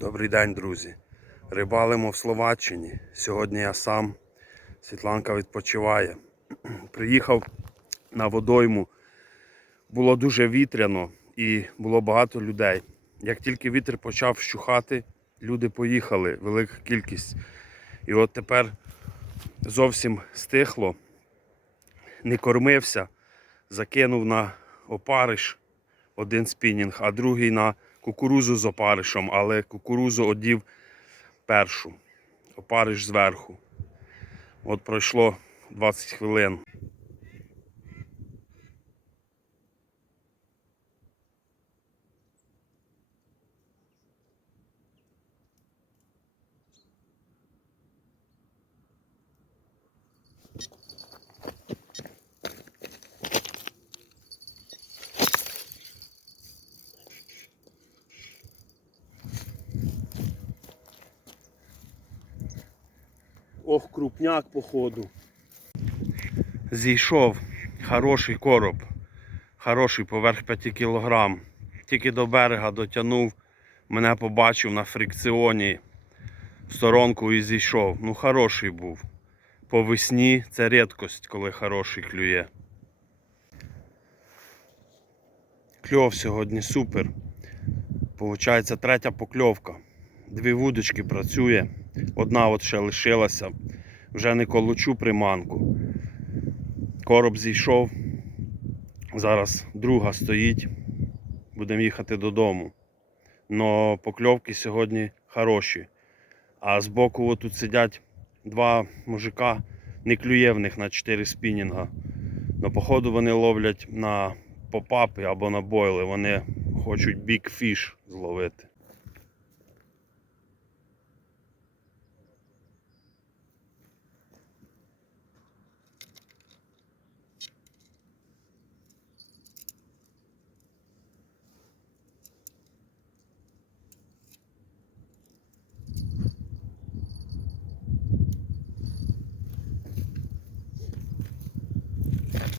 Добрий день, друзі. Рибалимо в Словаччині. Сьогодні я сам. Світланка відпочиває. Приїхав на водойму. Було дуже вітряно і було багато людей. Як тільки вітер почав вщухати, люди поїхали, велика кількість. І от тепер зовсім стихло, не кормився, закинув на опариш один спінінг, а другий на кукурузу з опаришем, але кукурузу одів першу, опариш зверху. От пройшло 20 хвилин. Ох, крупняк походу. Зійшов хороший короб, хороший поверх 5 кілограм. Тільки до берега дотягнув, мене побачив на фрикціоні в сторонку і зійшов. Ну, хороший був. По весні це рідкость, коли хороший клює. Кльов сьогодні супер. Получається третя покльовка. Дві вудочки працює. Одна от ще лишилася. Вже не колочу приманку. Короб зійшов. Зараз друга стоїть. Будемо їхати додому. Но покльовки сьогодні хороші. А збоку тут сидять два мужика, не клює в них на 4 спінінга. Но походу вони ловлять на попапи або на бойли. Вони хочуть fish зловити.